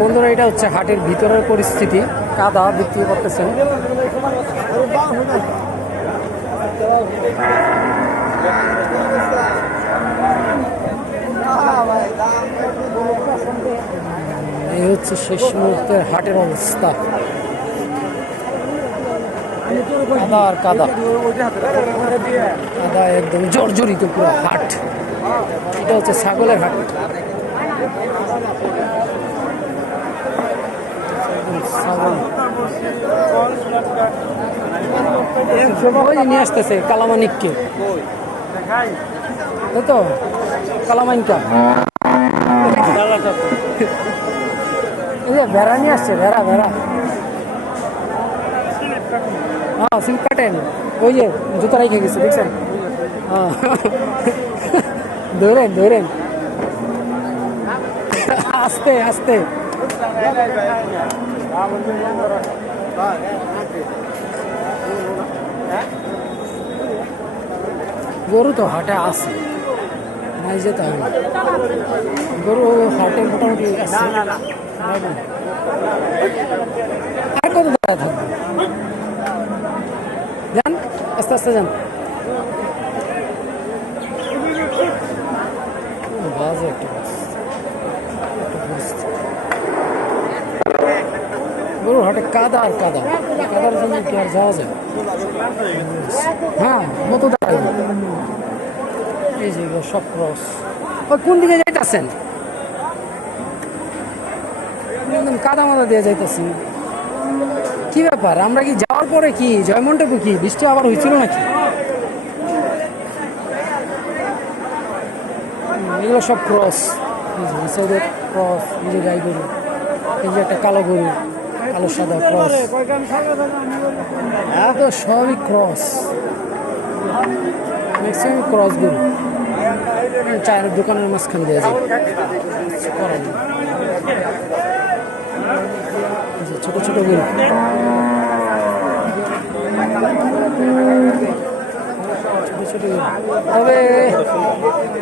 বন্ধুরা, এটা হচ্ছে হাটের ভিতরের পরিস্থিতি। কাদা বিক্রি করতেছেন। এই হচ্ছে শেষ মুহূর্তের হাটের অবস্থা। আর কাদা। কাদা একদম জর্জরিত পুরো হাট। এটা হচ্ছে ছাগলের হাট। ওই নিয়ে আসতেছে এই যে ভেড়া নিয়ে আসছে, ভেড়া ভেড়া। হ্যাঁ কাটেন ওই যে জুতো রেখে গেছে, দেখছেন? হ্যাঁ। ধরেন ধরেন আস্তে আস্তে গরু তো হাটে আছে নাই যেতে হবে গরু হাটে মোটামুটি আছে আর কত দাঁড়ায় থাকবে যান আস্তে আস্তে যান হ্যাঁ সব ক্রস ওই কোন দিকে যাইতেছেন? কাদা মাদা দিয়ে যাইতেছি। কি ব্যাপার? আমরা কি যাওয়ার পরে কি জয়মন্টেপে কি? বৃষ্টি আবার হয়েছিল নাকি? এগুলো সব ক্রস সাইডের ক্রস এই যে গাই গরু, এই যে একটা কালো গরু, কালো, সাদা ক্রস তো সবই ক্রস ম্যাক্সিমাম ক্রস গরু। চায়ের দোকানের মাঝখান দিয়ে যায়। ছোট ছোট গরু। ছোট ছোট গরু। তবে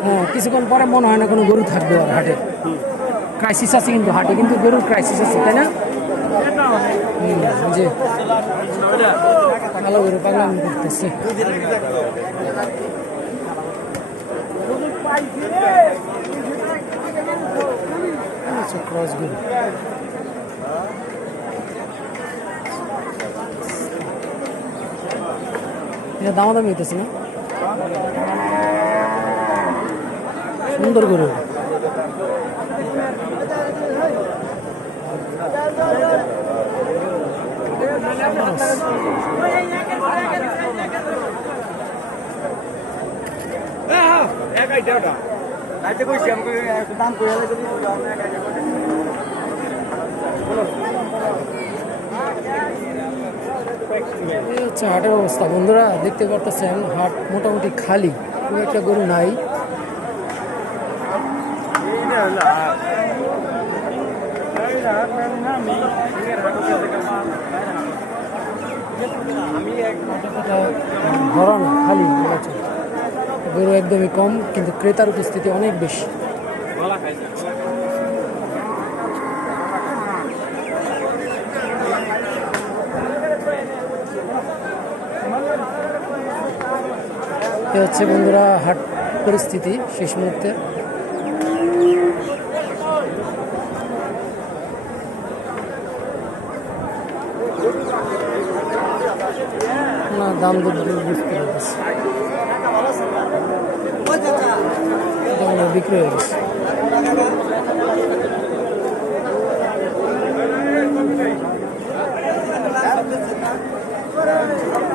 হ্যাঁ কিছুক্ষণ পরে মনে হয় না কোনো গরু থাকবে আর হাটে। ক্রাইসিস আছে কিন্তু হাটে, কিন্তু গরুর ক্রাইসিস আছে, তাই না? এটা দামাদামি হইতেছে না? সুন্দর গরু। হাটের অবস্থা। বন্ধুরা দেখতে পারতেছেন হাট মোটামুটি খালি। খুব একটা গরু নাই। খালি গরু একদমই কম, কিন্তু ক্রেতার উপস্থিতি অনেক বেশি। হচ্ছে বন্ধুরা হাট পরিস্থিতি শেষ মুহূর্তে। না দাম বুঝতে পারতেছি বিক্রি হয়ে গেছে।